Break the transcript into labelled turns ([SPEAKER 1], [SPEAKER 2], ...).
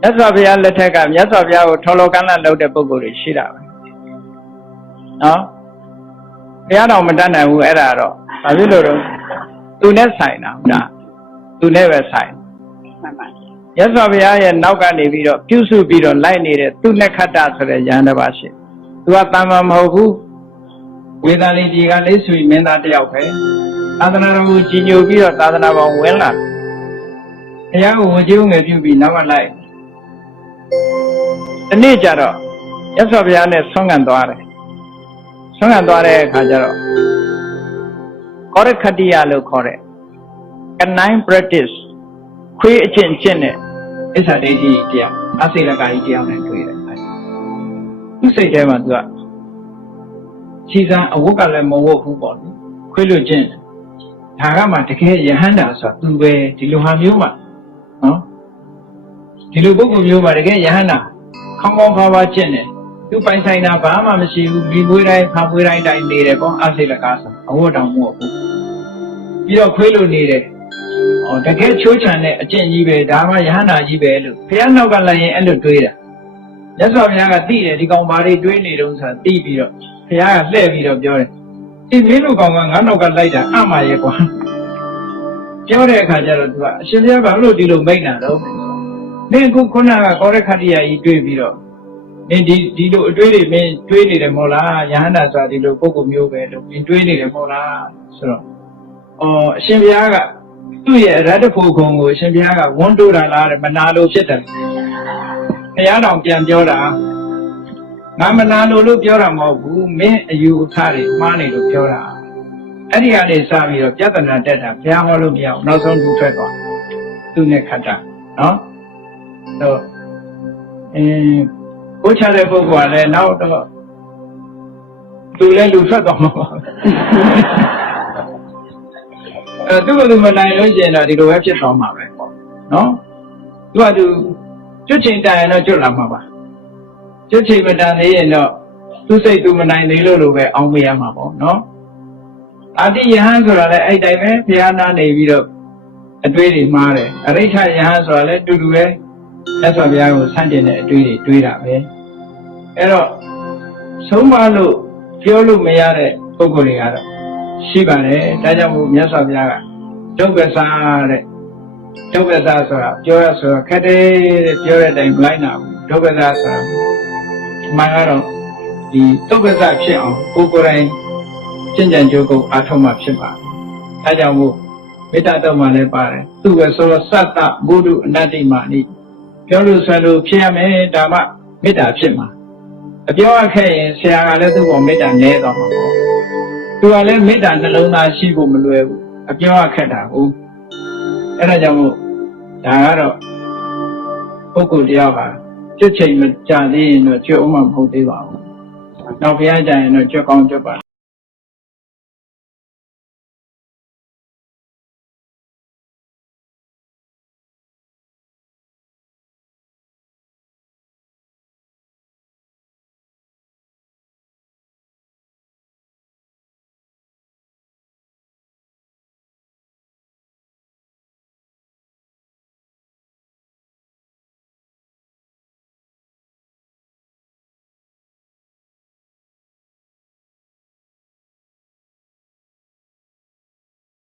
[SPEAKER 1] မြတ်စွာဘုရားလက်ထက်ကမြတ်စွာဘုရားကိုထော်လောကန့်လန့်လုပ်တဲ့ပုဂ္ဂိုလ်တွေရှိတာပဲနော်ဘုရားတော်မတတ်နိုင်ဘူးအဲ့ဒါတော့ဘာဖြစ်လို့တော့သူနဲ့ဆိုင်တာဟုတ်လားသူနဲ့ပဲဆိုင်
[SPEAKER 2] မှန်ပါ
[SPEAKER 1] မြတ်စွာဘုရားရဲ့နောက်ကနေပြီးတော့ပြုစုပြီးတော့လိုက်နေတဲ့သူနဲ့ခတ္တဆိုတဲ့ယန္တပါရှိသူကတမ္မာမဟုတ်ဘူးဝေဒာလီကြီးကလေးဆွေမင်းသားတစ်ယောက်ပဲသာသနာတော်ကိုကြီးညိုပြီးတော့သာသနာပေါ်ဝင်လာဘုရားကိုဝင်ကြည့်ငယ်ပြုပြီးနောက်မှလိုက် ဒီနေ့ကျတော့မြတ်စွာဘုရားနဲ့ဆွမ်းခံသွားတယ်ဆွမ်းခံသွားတဲ့အခါကျတော့ကောရခတ္တိယလို့ခေါ်တဲ့ canine practice ခွေးအကျင့်ကျင့်တဲ့အစ္ဆာဒိဋ္ဌိတယောက်အစိလကာကြီးတယောက်နဲ့တွေ့တယ်သူစိတ်ထဲမှာသူကခြေစံအဝတ်ကလည်းမဝတ်ဘူးပေါ့လေခွေးလို့ကျင့်တယ်ဒါကမှတကယ်ယဟန္တာဆိုတာသူပဲဒီလိုဟာမျိုးမှနော် ဒီလိုပုဂ္ဂိုလ်မျိုးမှတကယ်ယဟန္တာခေါင်းကောင်းဖားဖားကျင့်တယ်သူပိုင်ဆိုင်တာဘာမှမရှိဘူးမိပွေးတိုင်းဖာပွေးတိုင်းတိုင်းနေတယ်ပေါ့အစိလကာဆိုအဝတ်တောင်မဟုတ်ဘူးပြီးတော့ခွေးလို့နေတယ်။ဩတကယ်ချိုးချံတဲ့အကျင့်ကြီးပဲဒါမှယဟန္တာကြီးပဲလို့ဘုရားနောက်ကလည်းရင်အဲ့လိုတွေးတာ။မြတ်စွာဘုရားကသိတယ်ဒီကောင်ဘာတွေတွေးနေတုံးဆိုတာသိပြီးတော့ဘုရားကလှည့်ပြီးတော့ပြောတယ်။ဒီမင်းတို့ကောင်ကငါနောက်ကလိုက်တာအမှားရဲ့ကွာ။ပြောတဲ့အခါကျတော့သူကအရှင်ဘုရားဘာလို့ဒီလိုမိန့်တာတော့ မင်းအခုခုနကကောရခတ္တိယကြီးတွေးပြီးတော့မင်းဒီဒီလိုအတွေးတွေမင်းတွေးနေတယ်မဟုတ်လားယဟန္တာဆိုတာဒီလိုပုံကုမျိုးပဲလို့မင်းတွေးနေတယ်မဟုတ်လားဆိုတော့အော်အရှင်ဘုရားကသူ့ရဲ့ရတ္တဖို့ခုံကိုအရှင်ဘုရားကဝန်းတိုးတာလားတဲ့မနာလို့ဖြစ်တယ်။ဘုရားတော်ပြန်ပြောတာငါမနာလို့လို့ပြောတာမဟုတ်ဘူးမင်းအယူအဆတွေမှားနေလို့ပြောတာ။အဲ့ဒီကနေစပြီးတော့ပြဿနာတက်တာဘုရားဟောလို့မရဘူးနောက်ဆုံးသူထွက်သွားသူနဲ့ခတ်တာနော်။ တော့အင်းကိုချတဲ့ပုဂ္ဂိုလ်ကလည်းနောက်တော့သူလည်းလူထွက်သွားမှာပါအဲသူ့ကိုယ်သူမနိုင်လို့ရှိရင်တော့ဒီလိုပဲဖြစ်သွားမှာပဲပေါ့နော်သူကသူကျွတ်ချိန်တိုင်ရင်တော့ကျွတ်လာမှာပါကျွတ်ချိန်မတန်သေးရင်တော့သူ့စိတ်သူမနိုင်သေးလို့လိုပဲအောင်းပေးရမှာပေါ့နော်အာတိယဟန်ဆိုတာလည်းအဲ့တိုင်းပဲဘုရားနာနေပြီးတော့အတွေးတွေမှားတယ်အရိဋ္ဌယဟန်ဆိုတာလည်းတူတူပဲ သက်စွာဘုရားကိုဆန့်ကျင်တဲ့အတွေးတွေတွေးတာပဲအဲ့တော့ဆုံးမလို့ပြောလို့မရတဲ့ပုံကိုယ်တွေကတော့ရှိပါတယ်ဒါကြောင့်မို့မြတ်စွာဘုရားကဒုက္ခစာတဲ့ဒုက္ခစာဆိုတာပြောရဆိုတော့ခက်တယ်တဲ့ပြောတဲ့အတိုင်းမလိုက်နိုင်ဘူးဒုက္ခစာဆိုတာမှန်ကတော့ဒီဒုက္ခစာဖြစ်အောင်ကိုယ်ကိုယ်တိုင်ကျင့်ကြံကြိုးကုပ်အားထုတ်မှဖြစ်ပါဒါကြောင့်မို့မေတ္တာတော့မှလည်းပါတယ်သူကဆိုတော့စတ္တဘုဒ္ဓအနတ္တိမာနိ ပြောလို့ဆွဲလို့ဖြစ်ရမယ်ဒါမှမေတ္တာဖြစ်မှာအပြောရခဲ့ရင်ဆရာကလည်းသူ့ဘောမေတ္တာနည်းသွားမှာပေါ့သူကလည်းမေတ္တာနှလုံးသားရှိဖို့မလွယ်ဘူးအပြောရခက်တာဟုတ်အဲ့ဒါကြောင့်မို့ဒါကတော့ပုဂ္ဂိုလ်တယောက်ဟာကျွတ်ချိန်မကြသေးရင်တော့ကျွတ်အောင်မဟုတ်သေးပါဘူးနောက်ဘုရားကြရင်တော့ကျွတ်ကောင်းကျွတ်ပါ